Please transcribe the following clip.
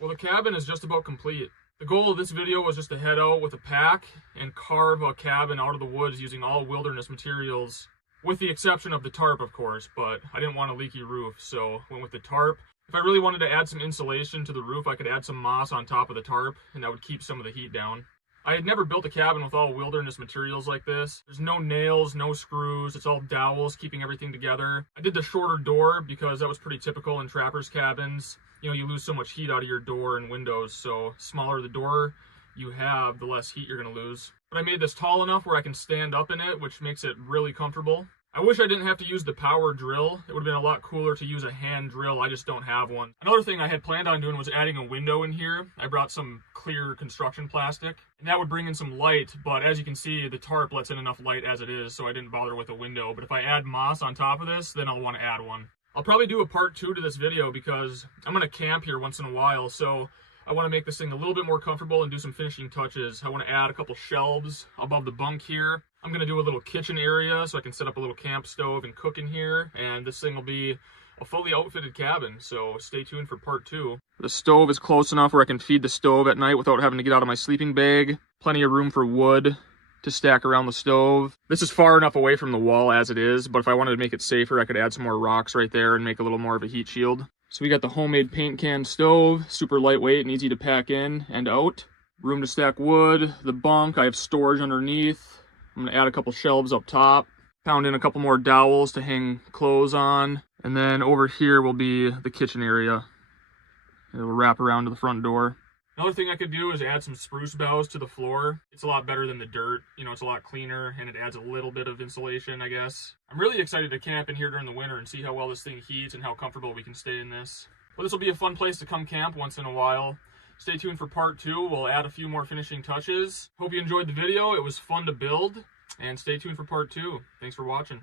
Well, the cabin is just about complete. The goal of this video was just to head out with a pack and carve a cabin out of the woods using all wilderness materials, with the exception of the tarp, of course, but I didn't want a leaky roof, so went with the tarp. If I really wanted to add some insulation to the roof, I could add some moss on top of the tarp, and that would keep some of the heat down. I had never built a cabin with all wilderness materials like this. There's no nails, no screws, it's all dowels keeping everything together. I did the shorter door because that was pretty typical in trappers' cabins. You know, you lose so much heat out of your door and windows, so smaller the door you have, the less heat you're gonna lose. But I made this tall enough where I can stand up in it, which makes it really comfortable. I wish I didn't have to use the power drill. It would have been a lot cooler to use a hand drill. I just don't have one. Another thing I had planned on doing was adding a window in here. I brought some clear construction plastic, and that would bring in some light, but as you can see, the tarp lets in enough light as it is, so I didn't bother with a window. But if I add moss on top of this, then I'll want to add one. I'll probably do a part 2 to this video because I'm going to camp here once in a while, so I want to make this thing a little bit more comfortable and do some finishing touches. I want to add a couple shelves above the bunk here. I'm going to do a little kitchen area so I can set up a little camp stove and cook in here, and this thing will be a fully outfitted cabin, so stay tuned for part 2. The stove is close enough where I can feed the stove at night without having to get out of my sleeping bag. Plenty of room for wood to stack around the stove. This is far enough away from the wall as it is, but if I wanted to make it safer, I could add some more rocks right there and make a little more of a heat shield. So we got the homemade paint can stove, super lightweight and easy to pack in and out. Room to stack wood, the bunk, I have storage underneath. I'm gonna add a couple shelves up top, pound in a couple more dowels to hang clothes on, and then over here will be the kitchen area. It'll wrap around to the front door. Another thing I could do is add some spruce boughs to the floor. It's a lot better than the dirt. You know, it's a lot cleaner and it adds a little bit of insulation, I guess. I'm really excited to camp in here during the winter and see how well this thing heats and how comfortable we can stay in this. Well, this will be a fun place to come camp once in a while. Stay tuned for part 2. We'll add a few more finishing touches. Hope you enjoyed the video. It was fun to build, and stay tuned for part 2. Thanks for watching.